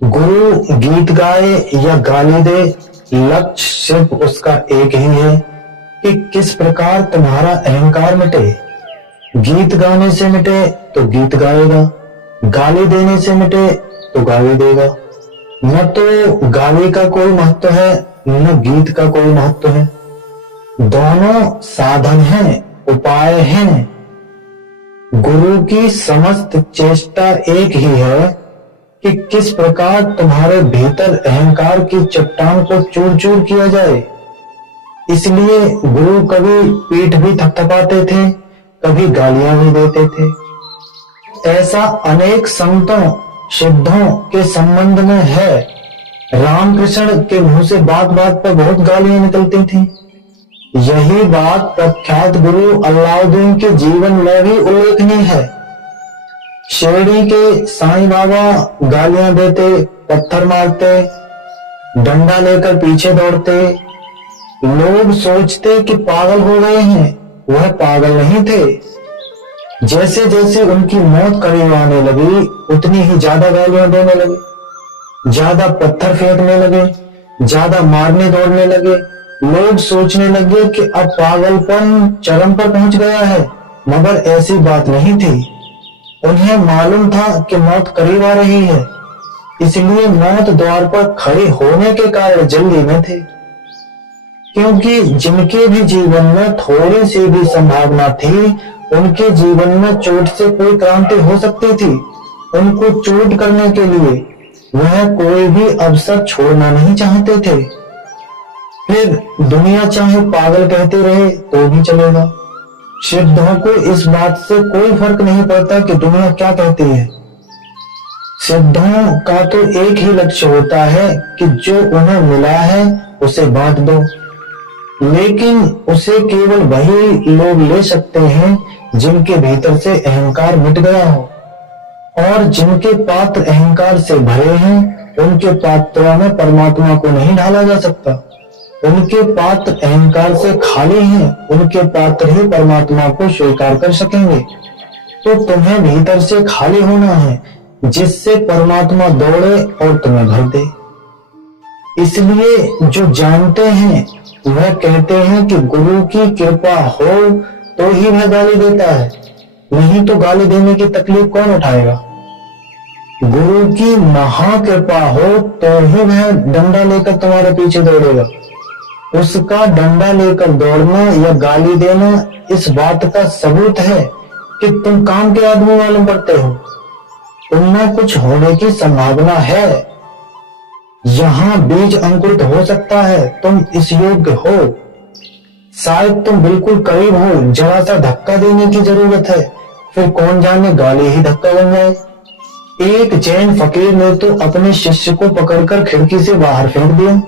गुरु गीत गाए या गाली दे, लक्ष्य सिर्फ उसका एक ही है कि किस प्रकार तुम्हारा अहंकार मिटे। गीत गाने से मिटे तो गीत गाएगा, गाली देने से मिटे तो गाली देगा। न तो गाली का कोई महत्व है, न गीत का कोई महत्व है। दोनों साधन हैं, उपाय हैं। गुरु की समस्त चेष्टा एक ही है कि किस प्रकार तुम्हारे भीतर अहंकार की चट्टान को चूर चूर किया जाए। इसलिए गुरु कभी पीठ भी थपथपाते थे, कभी गालियां भी देते थे। ऐसा अनेक संतों सिद्धों के संबंध में है। रामकृष्ण के मुंह से बात बात पर बहुत गालियां निकलती थी। यही बात प्रख्यात गुरु अलाउद्दीन के जीवन में भी उल्लेखनीय है। शिरडी के साईं बाबा गालियां देते, पत्थर मारते, डंडा लेकर पीछे दौड़ते। लोग सोचते कि पागल हो गए हैं, वह पागल नहीं थे। जैसे जैसे उनकी मौत करीब आने लगी, उतनी ही ज्यादा गालियां देने लगे, ज्यादा पत्थर फेंकने लगे, ज्यादा मारने दौड़ने लगे। लोग सोचने लगे कि अब पागलपन चरम पर पहुंच गया है, मगर ऐसी बात नहीं थी। उन्हें मालूम था कि मौत करीब आ रही है, इसलिए मौत द्वार पर खड़ी होने के कारण जल्दी में थे। क्योंकि जिनके भी जीवन में थोड़ी सी भी संभावना थी, उनके जीवन में चोट से कोई क्रांति हो सकती थी। उनको चोट करने के लिए वह कोई भी अवसर छोड़ना नहीं चाहते थे। फिर दुनिया चाहे पागल कहती रहे तो भी चलेगा। सिद्धों को इस बात से कोई फर्क नहीं पड़ता कि दुनिया क्या कहती है। सिद्धों का तो एक ही लक्ष्य होता है कि जो उन्हें मिला है उसे बांट दो। लेकिन उसे केवल वही लोग ले सकते हैं जिनके भीतर से अहंकार मिट गया हो, और जिनके पात्र अहंकार से भरे हैं उनके पात्रों में परमात्मा को नहीं ढाला जा सकता। उनके पात्र अहंकार से खाली हैं, उनके पात्र ही परमात्मा को स्वीकार कर सकेंगे। तो तुम्हें भीतर से खाली होना है, जिससे परमात्मा दौड़े और तुम्हें भर दे। इसलिए जो जानते हैं वह कहते हैं कि गुरु की कृपा हो तो ही वह गाली देता है, नहीं तो गाली देने की तकलीफ कौन उठाएगा। गुरु की महाकृपा हो तो ही वह डंडा लेकर तुम्हारे पीछे दौड़ेगा। उसका डंडा लेकर दौड़ना या गाली देना इस बात का सबूत है कि तुम काम के आदमी मालूम पड़ते हो, तुममें कुछ होने की संभावना है। यहाँ बीज अंकुरित हो सकता है, तुम इस योग्य हो। शायद तुम बिल्कुल करीब हो, जरा सा धक्का देने की जरूरत है, फिर कौन जाने गाली ही धक्का बन जाए। एक जैन फकीर ने तो अपने शिष्य को पकड़कर खिड़की से बाहर फेंक दिया,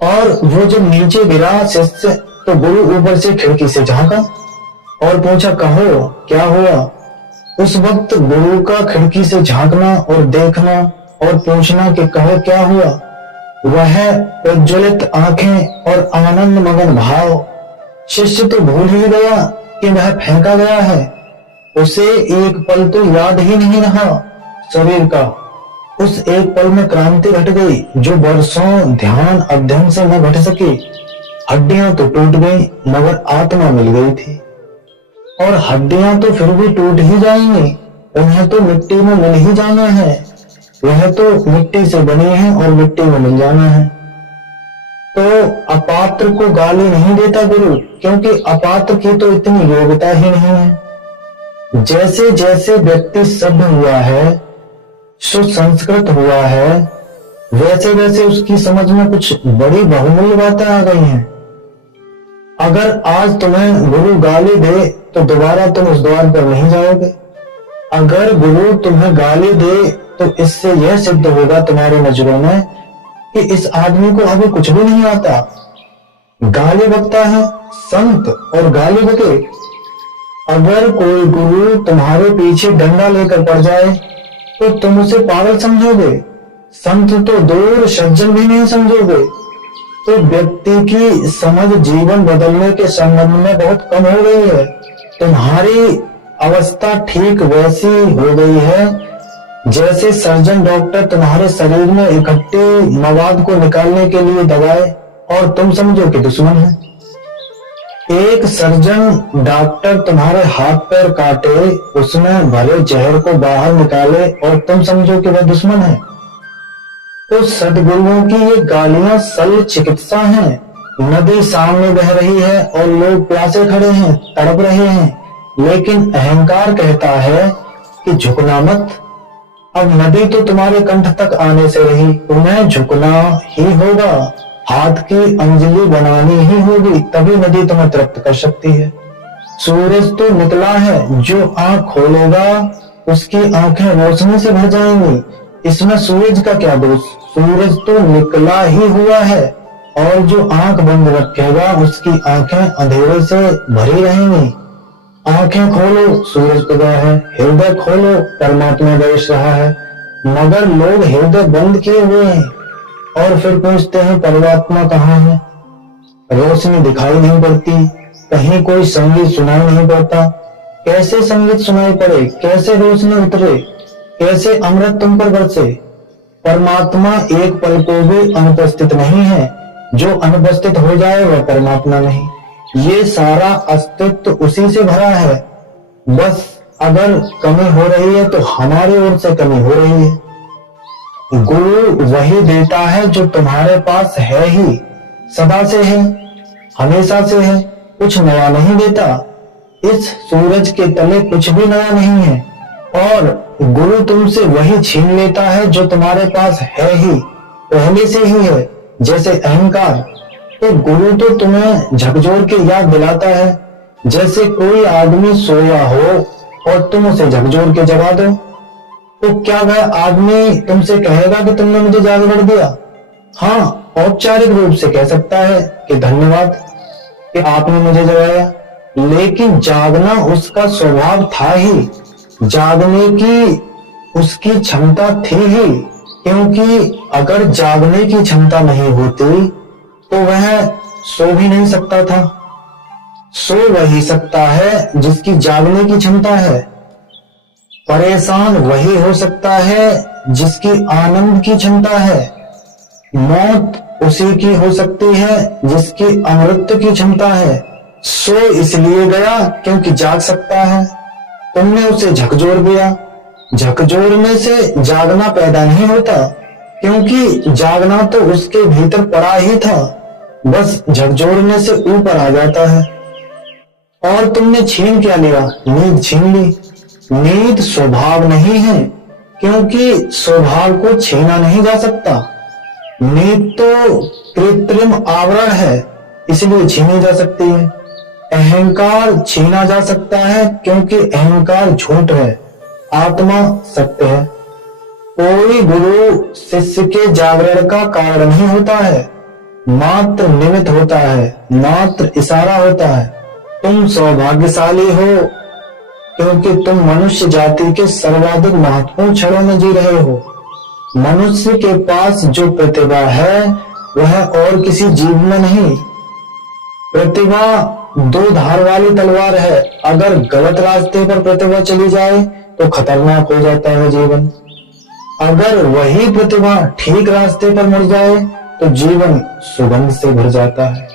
और वो जब नीचे गिरा शिष्य, तो गुरु ऊपर से खिड़की से झांका और पूछा, कहो क्या हुआ। उस वक्त गुरु का खिड़की से झांकना और देखना और पूछना कि कहो क्या हुआ, वह प्रज्वलित आंखें और आनंद मगन भाव। शिष्य तो भूल ही गया कि वह फेंका गया है। उसे एक पल तो याद ही नहीं रहा शरीर का। उस एक पल में क्रांति घट गई जो वर्षों ध्यान अध्ययन से न घट सकी। हड्डियां तो टूट गई, मगर आत्मा मिल गई थी। और हड्डियां तो फिर भी टूट ही जाएंगी, उन्हें तो मिट्टी में मिल ही जाना है। वह तो मिट्टी से बनी है और मिट्टी में मिल जाना है। तो अपात्र को गाली नहीं देता गुरु, क्योंकि अपात्र की तो इतनी योग्यता ही नहीं है। जैसे जैसे व्यक्ति सभ्य हुआ है, सुसंस्कृत हुआ है, वैसे वैसे उसकी समझ में कुछ बड़ी बहुमूल्य बातें आ गई हैं। अगर आज तुम्हें गुरु गाली दे तो दोबारा तुम उस द्वार पर नहीं जाओगे। अगर गुरु तुम्हें गाली दे तो इससे यह सिद्ध होगा तुम्हारी नजरों में कि इस आदमी को अभी कुछ भी नहीं आता। गाली बकता है संत और गाली बके। अगर कोई गुरु तुम्हारे पीछे डंडा लेकर पड़ जाए तो तुम उसे पागल समझोगे, संत तो दूर सज्जन भी नहीं समझोगे। तो व्यक्ति की समझ जीवन बदलने के संबंध में बहुत कम हो गई है। तुम्हारी अवस्था ठीक वैसी हो गई है जैसे सर्जन डॉक्टर तुम्हारे शरीर में इकट्ठे मवाद को निकालने के लिए दबाए और तुम समझो कि दुश्मन है। एक सर्जन डॉक्टर तुम्हारे हाथ पैर काटे, उसमें भरे जहर को बाहर निकाले और तुम समझो कि वह दुश्मन है। तो सद्गुरुओं की ये गालियां शल्य चिकित्सा हैं। नदी सामने बह रही है और लोग प्यासे खड़े हैं, तड़प रहे हैं, लेकिन अहंकार कहता है कि झुकना मत। अब नदी तो तुम्हारे कंठ तक आने से रही, तुम्हें झुकना ही होगा, हाथ की अंजलि बनानी ही होगी, तभी नदी तुम्हें तृप्त कर सकती है। सूरज तो निकला है, जो आंख खोलेगा उसकी आंखें रोशनी से भर जाएंगी। इसमें सूरज का क्या दोष? सूरज तो निकला ही हुआ है और जो आंख बंद रखेगा उसकी आंखें अंधेरे से भरी रहेंगी। आंखें खोलो, सूरज उगा है, हृदय खोलो, परमात्मा बरस रहा है। मगर लोग हृदय बंद किए हुए हैं और फिर पूछते हैं परमात्मा कहाँ है? रोशनी दिखाई नहीं पड़ती, कहीं कोई संगीत सुनाई नहीं पड़ता। कैसे संगीत सुनाई पड़े? कैसे रोशनी उतरे? कैसे अमृत तुम पर बरसे? परमात्मा एक पल को भी अनुपस्थित नहीं है। जो अनुपस्थित हो जाए वह परमात्मा नहीं। ये सारा अस्तित्व उसी से भरा है। बस अगर कमी हो रही है तो हमारी ओर से कमी हो रही है। गुरु वही देता है जो तुम्हारे पास है ही, सदा से है, हमेशा से है, कुछ नया नहीं देता। इस सूरज के तले कुछ भी नया नहीं है और गुरु तुमसे वही छीन लेता है जो तुम्हारे पास है ही, पहले से ही है, जैसे अहंकार। तो गुरु तो तुम्हें झकझोर के याद दिलाता है, जैसे कोई आदमी सोया हो और तुम उसे झकझोर के जगा दो, तो क्या वह आदमी तुमसे कहेगा कि तुमने मुझे जागरण दिया? हाँ, औपचारिक रूप से कह सकता है कि धन्यवाद कि आपने मुझे जगाया, लेकिन जागना उसका स्वभाव था ही, जागने की उसकी क्षमता थी ही, क्योंकि अगर जागने की क्षमता नहीं होती तो वह सो भी नहीं सकता था। सो वही सकता है जिसकी जागने की क्षमता है। परेशान वही हो सकता है जिसकी आनंद की क्षमता है। मौत उसी की हो सकती है जिसकी अमृत की क्षमता है। सो इसलिए गया क्योंकि जाग सकता है, तुमने उसे झकझोर दिया। झकझोरने से जागना पैदा नहीं होता, क्योंकि जागना तो उसके भीतर पड़ा ही था, बस झकझोरने से ऊपर आ जाता है। और तुमने छीन क्या लिया? नींद छीन ली। नींद स्वभाव नहीं है, क्योंकि स्वभाव को छीना नहीं जा सकता। नींद तो कृत्रिम आवरण है, इसलिए छीनी जा सकती है। अहंकार छीना जा सकता है क्योंकि अहंकार झूठ है, आत्मा सत्य है। कोई गुरु शिष्य के जागरण का कारण नहीं होता है, मात्र निमित्त होता है, मात्र इशारा होता है। तुम सौभाग्यशाली हो क्योंकि तुम मनुष्य जाति के सर्वाधिक महत्वपूर्ण क्षणों में जी रहे हो। मनुष्य के पास जो प्रतिभा है वह और किसी जीव में नहीं। प्रतिभा दो धार वाली तलवार है, अगर गलत रास्ते पर प्रतिभा चली जाए तो खतरनाक हो जाता है जीवन, अगर वही प्रतिभा ठीक रास्ते पर मुड़ जाए तो जीवन सुगंध से भर जाता है।